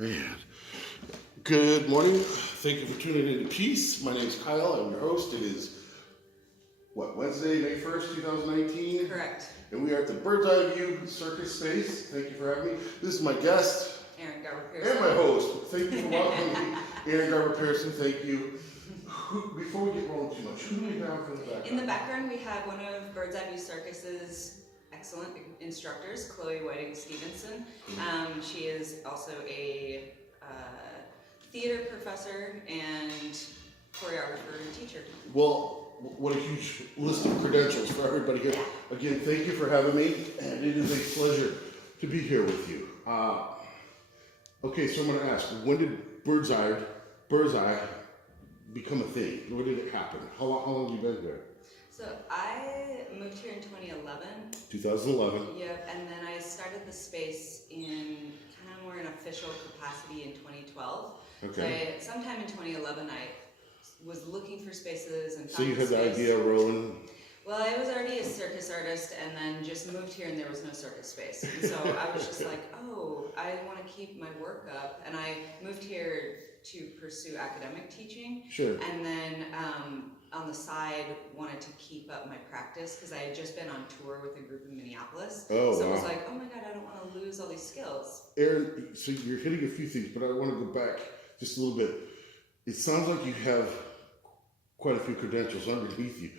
Man. Good morning. Thank you for tuning in to Peace. My name is Kyle. I'm your host. It is, Wednesday, May 1st, 2019? Correct. And we are at the Bird's Eye View Circus space. Thank you for having me. This is my guest. Erin, Garber-Pearson. And my host. Thank you for welcoming me. Erin, Garber-Pearson, thank you. Before we get rolling too much, who do we have in the background? In the background, we have one of Bird's Eye View Circus's excellent instructors, Chloe Whiting-Stevenson. She is also a theater professor and choreographer and teacher. Well, what a huge list of credentials for everybody here. Again, thank you for having me, and it is a pleasure to be here with you. Okay, so I'm going to ask, when did Bird's Eye become a thing? When did it happen? How long have you been here? So I moved here in 2011. 2011. Yep, and then I started the space in kind of more an official capacity in 2012. Okay. So sometime in 2011, I was looking for spaces and found So you had the space. idea rolling. Well, I was already a circus artist and then just moved here and there was no circus space. And so I was just like, oh, I want to keep my work up. And I moved here to pursue academic teaching. Sure. And then on the side, wanted to keep up my practice because I had just been on tour with a group in Minneapolis. Oh, so wow. I was like, oh my God, I don't want to lose all these skills. Erin, so you're hitting a few things, but I want to go back just a little bit. It sounds like you have quite a few credentials underneath you.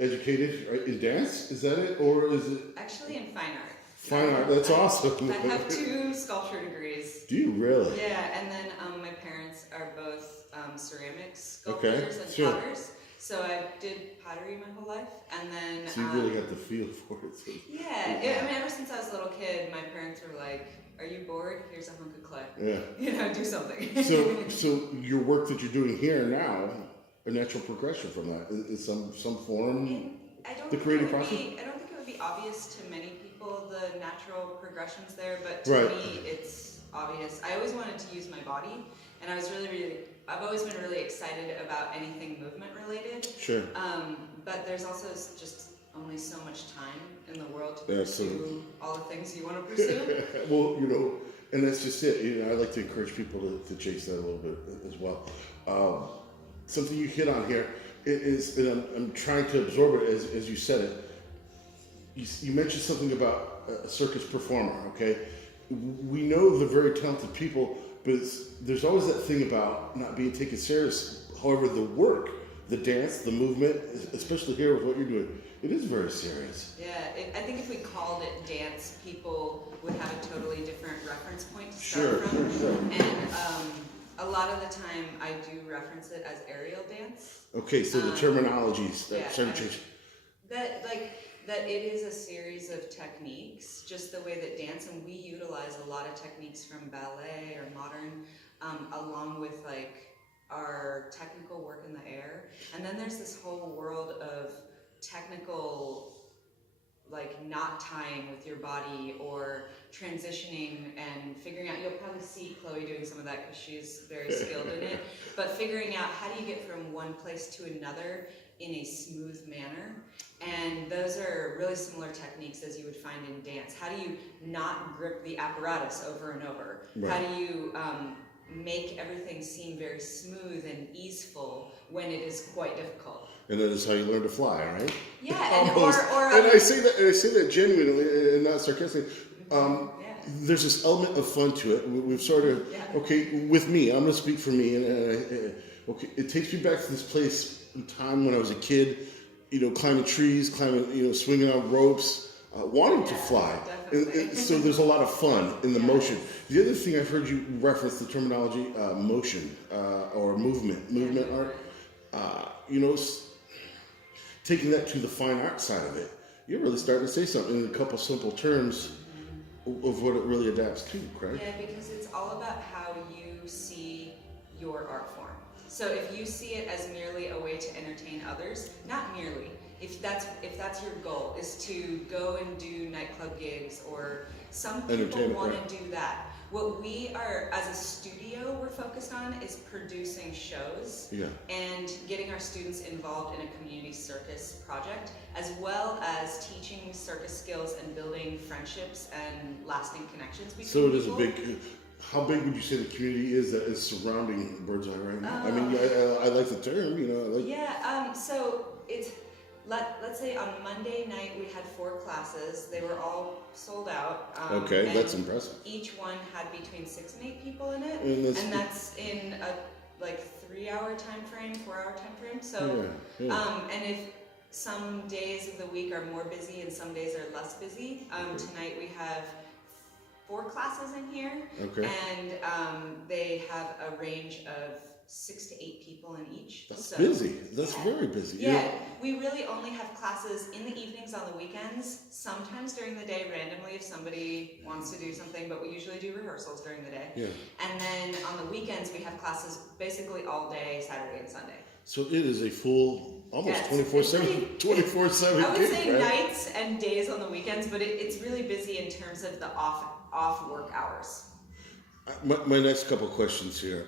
Educated in dance, is that it? Or is it? Actually in fine art. Fine art, that's awesome. I have 2 sculpture degrees. Do you really? Yeah, and then my parents are both ceramics sculptors and sure. potters. So I did pottery my whole life, and then So you really got the feel for it. So. Yeah, I mean, ever since I was a little kid, my parents were like, "Are you bored? Here's a hunk of clay. Yeah. Do something." So your work that you're doing here now, a natural progression from that is some form. The creative process. I don't think it would be obvious to many people the natural progressions there, but to me, it's obvious. I always wanted to use my body, and I've always been really excited about anything movement related. Sure. But there's also just only so much time in the world to pursue all the things you want to pursue. Well, and that's just it. I like to encourage people to chase that a little bit as well. Something you hit on here is, and I'm trying to absorb it as you said it. You mentioned something about a circus performer, okay? We know they're very talented people, but there's always that thing about not being taken serious. However, the work, the dance, the movement, especially here with what you're doing, it is very serious. Yeah, I think if we called it dance, people would have a totally different reference point to start from. Sure. And a lot of the time, I do reference it as aerial dance. Okay, so the terminologies that change. That it is a series of techniques, just the way that dance, and we utilize a lot of techniques from ballet or modern, along with our technical work in the air. And then there's this whole world of technical, knot tying with your body or transitioning and figuring out. You'll probably see Chloe doing some of that because she's very skilled in it. But figuring out how do you get from one place to another in a smooth manner. And those are really similar techniques as you would find in dance. How do you not grip the apparatus over and over? Right. How do you make everything seem very smooth and easeful when it is quite difficult? And that is how you learn to fly, right? Yeah, and I say that genuinely and not sarcastically. There's this element of fun to it. We've sort of with me. I'm going to speak for me, and it takes me back to this place in time when I was a kid. Climbing trees, swinging on ropes, wanting to fly. And so there's a lot of fun in the motion. The other thing I've heard you reference the terminology motion or movement art. Taking that to the fine art side of it, you're really starting to say something in a couple simple terms of what it really adapts to, correct? Yeah, because it's all about how you see your art form. So if you see it as merely a way to entertain others, not merely. If that's your goal, is to go and do nightclub gigs, or some people want to do that. What we are, as a studio, we're focused on is producing shows and getting our students involved in a community circus project, as well as teaching circus skills and building friendships and lasting connections between people. So it is a big How big would you say the community is that is surrounding Bird's Eye right now? I mean, I like the term, you know. So it's let's say on Monday night we had 4 classes. They were all sold out. Okay, that's impressive. Each one had between 6 and 8 people in it, And that's in a 3-hour time frame, 4-hour time frame. So, and if some days of the week are more busy and some days are less busy. Tonight we have 4 classes in here, and they have a range of 6 to 8 people in each. That's busy. That's very busy. Yeah, we really only have classes in the evenings on the weekends, sometimes during the day randomly if somebody wants to do something, but we usually do rehearsals during the day. Yeah. And then on the weekends we have classes basically all day, Saturday and Sunday. So it is a full, almost 24/7 24/7 I would gig, say right? nights and days on the weekends, but it's really busy in terms of the off work hours. My next couple questions here.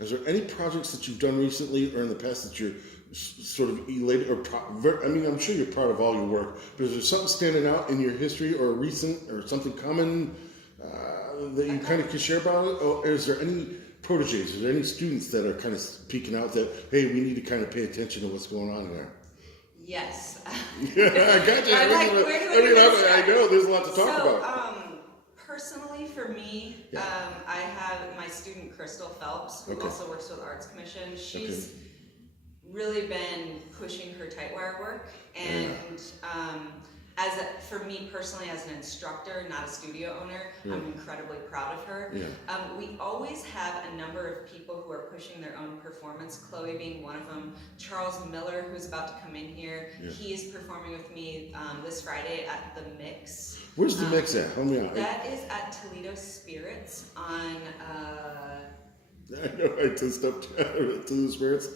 Is there any projects that you've done recently or in the past that you're sort of elated I mean, I'm sure you're proud of all your work, but is there something standing out in your history or recent or something common that you kind of can share about it? Or is there any proteges, is there any students that are kind of peeking out that, hey, we need to kind of pay attention to what's going on here? Yes. Yeah, I got you. I know there's a lot to talk about. Personally, for me, I have my student Crystal Phelps, who also works with Arts Commission. She's really been pushing her tightwire work, and for me personally, as an instructor, not a studio owner, I'm incredibly proud of her. We always have a number of people who are pushing their own performance, Chloe being one of them. Charles Miller, who's about to come in here, he is performing with me this Friday at the Mix. Where's the Mix at? Help me out. That is at Toledo Spirits on... I know, I just up to the Spirits.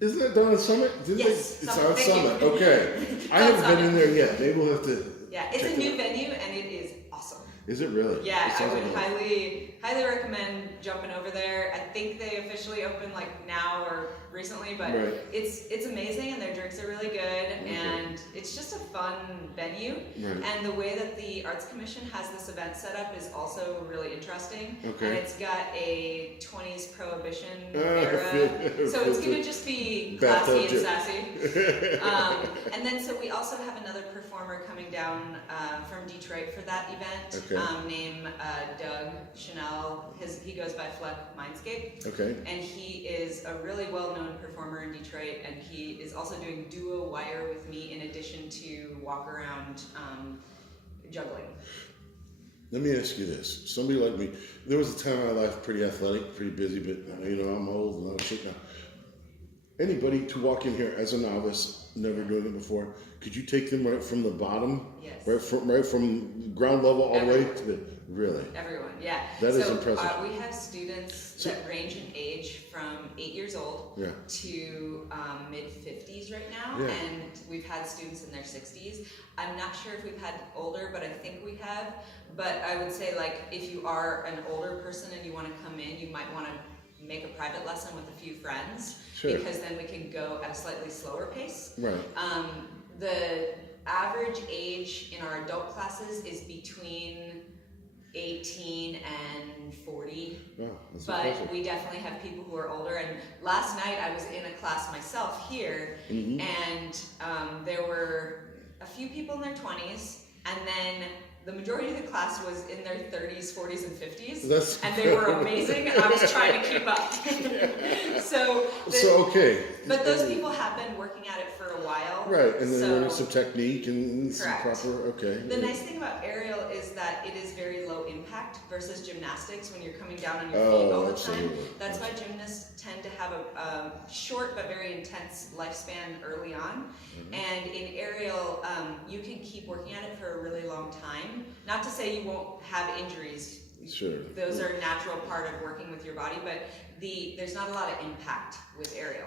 Isn't that down on Summit? Yes, it's on Summit. Okay. I haven't been in there yet. Maybe we'll have to. Yeah, it's a new venue and it is awesome. Is it really? Yeah, I would highly recommend jumping over there. I think they officially opened now or recently, but it's amazing and their drinks are really good and it's just a fun venue. And the way that the Arts Commission has this event set up is also really interesting. And it's got a 20s prohibition era, so it's gonna just be classy and sassy. And then so we also have another performer coming down from Detroit for that event, named Doug Chanel. He goes by Fleck Mindscape. And he is a really well-known performer in Detroit, and he is also doing duo wire with me in addition to walk around juggling. Let me ask you this. Somebody like me, there was a time in my life pretty athletic, pretty busy, but I'm old and all that shit now. Anybody to walk in here as a novice, never doing it before, could you take them right from the bottom? Yes. Right from ground level all the way to the... Really? Everyone, yeah. That is impressive. We have students that range in age from 8 years old to mid-50s right now, and we've had students in their 60s. I'm not sure if we've had older, but I think we have. But I would say, if you are an older person and you want to come in, you might want to make a private lesson with a few friends, because then we can go at a slightly slower pace. The average age in our adult classes is between 18 and 40, but impressive. We definitely have people who are older. And last night I was in a class myself here, and there were a few people in their 20s, and then the majority of the class was in their 30s, 40s, and 50s, and they were amazing, and I was trying to keep up. But those people have been working at it for a while. And then learning some technique and some proper, The nice thing about aerial is that it is very low impact versus gymnastics when you're coming down on your feet all the time. That's why gymnasts tend to have a short but very intense lifespan early on. And in aerial, you can keep working at it for a really long time. Not to say you won't have injuries. Those are a natural part of working with your body, but there's not a lot of impact with aerial.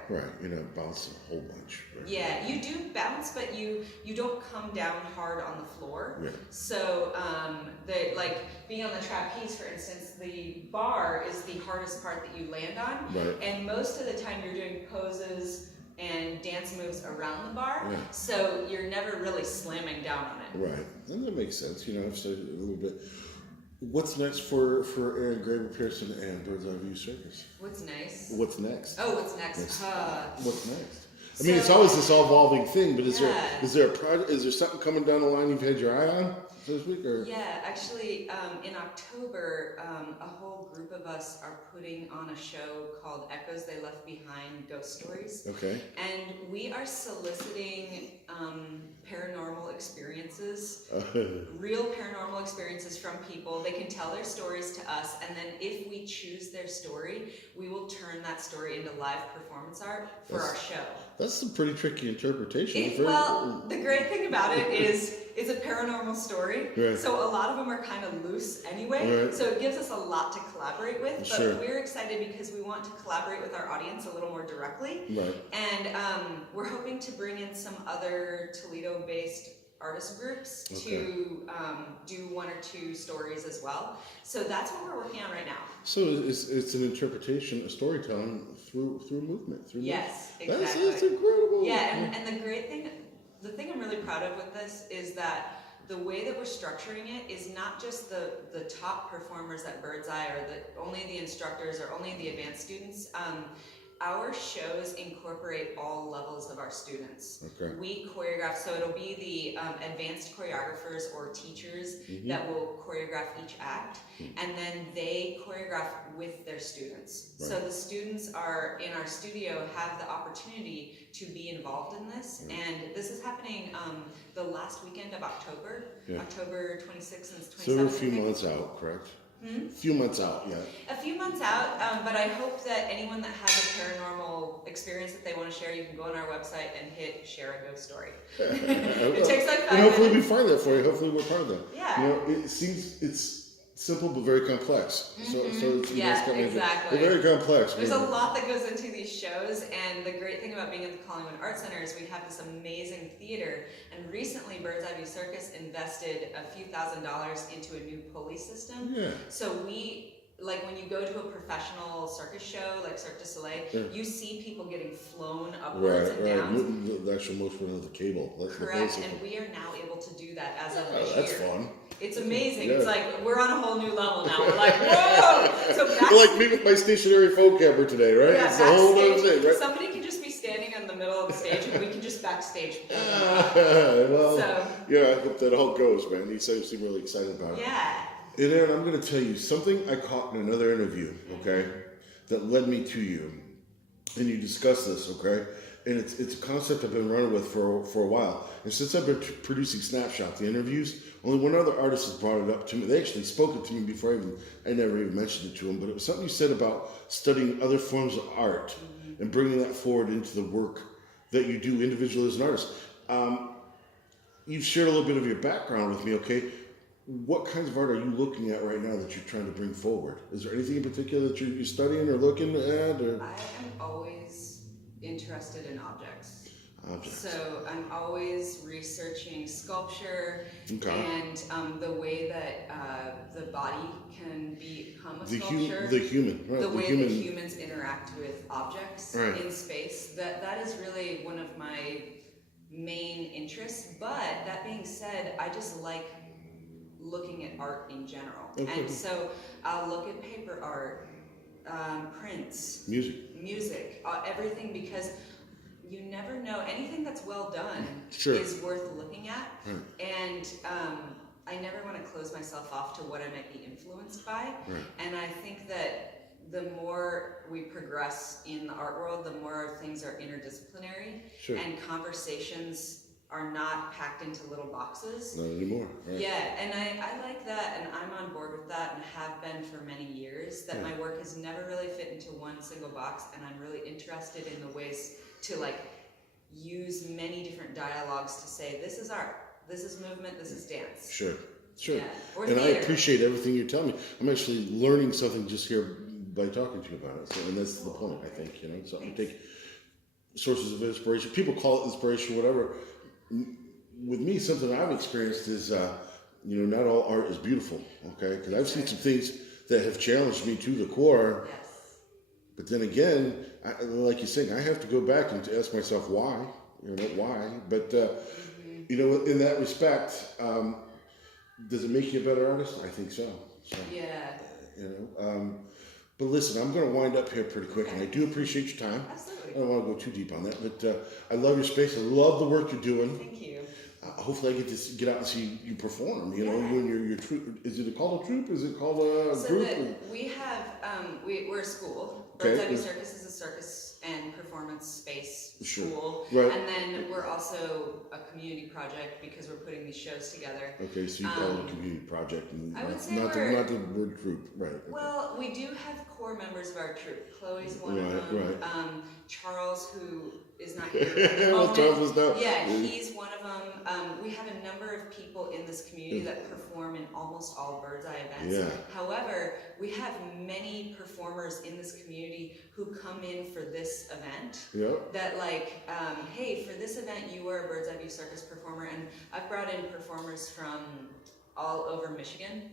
Bounce a whole bunch. Yeah, you do bounce, but you don't come down hard on the floor. So being on the trapeze, for instance, the bar is the hardest part that you land on. And most of the time you're doing poses and dance moves around the bar, so you're never really slamming down on it. And that makes sense. I've studied it a little bit. What's next for Erin, Garber-Pearson, and Bird's Eye View Circus? What's nice? What's next? Oh, what's next? What's next? I mean, it's always this evolving thing, but is there a project? Is there something coming down the line you've had your eye on this week? Or? Yeah, actually, in October, a whole group of us are putting on a show called Echoes They Left Behind Ghost Stories. Okay. And we are soliciting paranormal experiences, real paranormal experiences from people. They can tell their stories to us, and then if we choose their story, we will turn that story into live performance art for our show. That's some pretty tricky interpretation. Well, the great thing about it is it's a paranormal story, right. So a lot of them are kind of loose anyway, right. So it gives us a lot to collaborate with, but sure. We're excited because we want to collaborate with our audience a little more directly, right. And we're hoping to bring in some other Toledo-based artist groups to do one or two stories as well. So that's what we're working on right now. So it's an interpretation, a storytelling through movement. Yes, exactly. That's incredible. Yeah, and the great thing, the thing I'm really proud of with this is that the way that we're structuring it is not just the top performers at Bird's Eye or only the instructors or only the advanced students. Our shows incorporate all levels of our students. Okay. We choreograph, so it'll be the advanced choreographers or teachers that will choreograph each act, and then they choreograph with their students. Right. So the students are in our studio have the opportunity to be involved in this, and this is happening the last weekend of October, October 26th and 27th. So we're a few months out, correct? A few months out, yeah. A few months out, but I hope that anyone that has a paranormal experience that they want to share, you can go on our website and hit share a ghost story. It takes like 5 minutes. And hopefully we find that for you. Hopefully we're part of that. Yeah. You know, it seems it's simple but very complex. So it's exactly. They're very complex. There's a lot that goes into these shows, and the great thing about being at the Collingwood Art Center is we have this amazing theater, and recently Bird's Eye View Circus invested a few $1,000s into a new pulley system. Yeah. So like when you go to a professional circus show, like Cirque du Soleil, you see people getting flown upwards and down. The actual motion of the cable. That's correct, and we are now able to do that as of this that's year. fun. It's amazing. Yeah. It's like we're on a whole new level now. We're like, whoa! So like me with my stationary phone camera today, right? Yeah, it's a whole other thing, right? Somebody can just be standing in the middle of the stage, and we can just backstage. Well, I hope that all goes, man. You seem really excited about it. Yeah. And Erin, I'm going to tell you something I caught in another interview, okay, that led me to you. And you discussed this, okay? And it's a concept I've been running with for a while. And since I've been producing Snapshot, the interviews, only one other artist has brought it up to me. They actually spoke it to me before I never even mentioned it to them. But it was something you said about studying other forms of art and bringing that forward into the work that you do individually as an artist. You've shared a little bit of your background with me, okay? What kinds of art are you looking at right now that you're trying to bring forward? Is there anything in particular that you're studying or looking at? Or? I am always interested in objects. So I'm always researching sculpture and the way that the body can become a sculpture. The human, right? The way that humans interact with objects in space. That is really one of my main interests. But that being said, I just like looking at art in general. Okay. And so I'll look at paper art, prints, music, everything, because you never know. Anything that's well done is worth looking at. And I never want to close myself off to what I might be influenced by. And I think that the more we progress in the art world, the more things are interdisciplinary and conversations are not packed into little boxes. Not anymore. Right. Yeah, and I like that, and I'm on board with that, and have been for many years, that my work has never really fit into one single box, and I'm really interested in the ways to use many different dialogues to say, this is art, this is movement, this is dance. Sure. Yeah. And I appreciate everything you're telling me. I'm actually learning something just here by talking to you about it, and that's the point, I think, So I take sources of inspiration. People call it inspiration, whatever. With me, something I've experienced is, not all art is beautiful, okay? Because I've seen some things that have challenged me to the core. Yes. But then again, like you're saying, I have to go back and ask myself why, why. But, in that respect, does it make you a better artist? I think so. So, Yeah. But listen, I'm going to wind up here pretty quick, and I do appreciate your time. Absolutely. I don't want to go too deep on that, but I love your space. I love the work you're doing. Thank you. Hopefully, I get to get out and see you perform. You know, Yeah. you and your troupe. Is it called a troupe? Is it called a group? We have we're a school. Okay. Bird's Eye View Circus is a circus and performance space school, Right. And then we're also a community project because we're putting these shows together. Okay, so you call it a community project, and I would say not the word troupe, right? Okay. Well, we do have core members of our troupe. Chloe's one of them. Right. Charles, who is not here at the moment. Charles is not. Yeah, he's one of them. We have a number of people in this community that perform in almost all Bird's Eye events. Yeah. However, we have many performers in this community who come in for this event. Yep. That hey, for this event you are a Bird's Eye View Circus performer, and I've brought in performers from all over Michigan.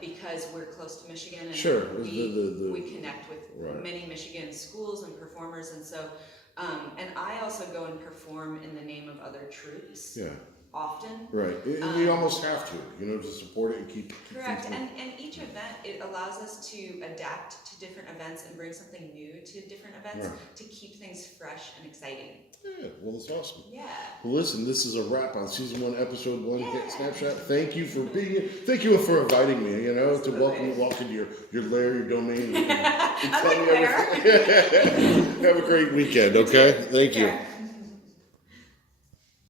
Because we're close to Michigan, and sure. we connect with many Michigan schools and performers, and so and I also go and perform in the name of other troupes. Yeah. Often. Right. And we almost have to, to support it and keep correct. And each event, it allows us to adapt to different events and bring something new to different events to keep things fresh and exciting. Yeah, well, that's awesome. Yeah. Well, listen, this is a wrap on season 1, episode 1, Snapshot. Thank you for being here. Thank you for inviting me, to walk into your lair, your domain. And tell me everything. Have a great weekend, okay? Thank you.